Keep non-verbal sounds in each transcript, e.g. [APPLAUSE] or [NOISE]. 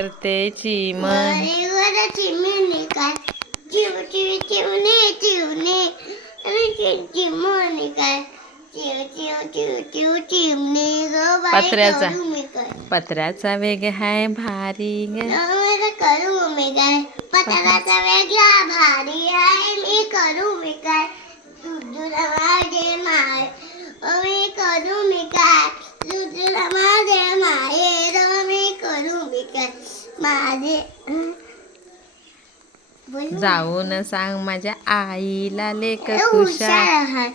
करते चिमण. पत्र्याचा. पत्र्याचा वेग हाय भारी करू मी काय पत्राचा वेगळा भारी आहे. मी करू मी काय दुधुरा माझे माय अ, मी करू मी काय दुधुरा माझे माये र मी करू मी काय माझे बोलू? जाऊन सांग माझ्या आईला लेक ए, खुशाल हुशार. आहे.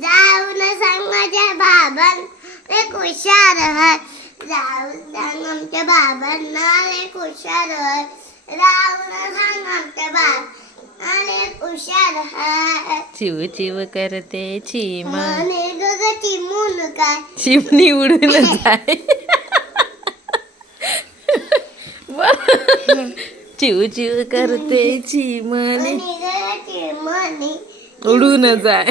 जाऊन सांग माझ्या बाबां रे हुशार आहे. जाऊन सांग आमच्या बाबांना रे हुशार आहे. जाऊन सांग आमच्या बाबा रे हुशार आहे. चिव चिव करते चिमण. म्हणे ग चिमून काय? चिमणी उडून [LAUGHS] जाय. चिव चिव करते. चिमण. उडून जाय.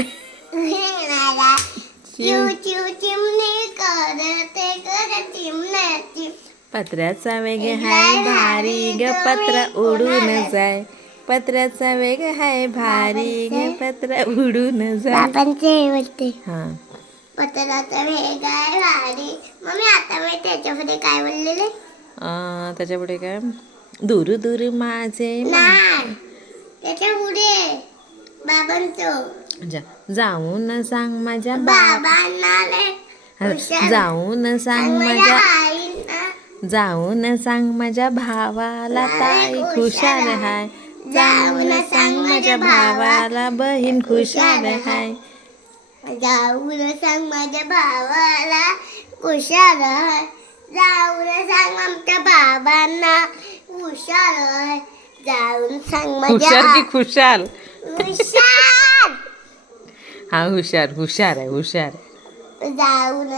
पत्र्याचा वेग हाय भारी ग पत्र उडून जाय. पत्र्याचा वेग हाय भारी ग पत्र उडून जाय. हा पत्राचा वेग आहे भारी. मम्मी आता मी त्याच्यामध्ये काय बोललेले? अं, त्याच्यापुढे काय? दूर दूर माझे त्याच्या पुढे बाबांचं. जा- जाऊन सांग माझ्या बाबा बाबांना. जाऊन सांग माझ्या जाऊन सांग माझ्या भावाला ताई खुशाल हाय. जाऊन सांग माझ्या भावाला बहीण खुशाल हाय. जाऊन सांग माझ्या भावाला हुशार आहे. जाऊन सांग आमच्या बाबांना हुशार आहे जाऊन सांग हुशार की खुशाल. हुशार. हा हुशार हुशार आहे हुशार जाऊन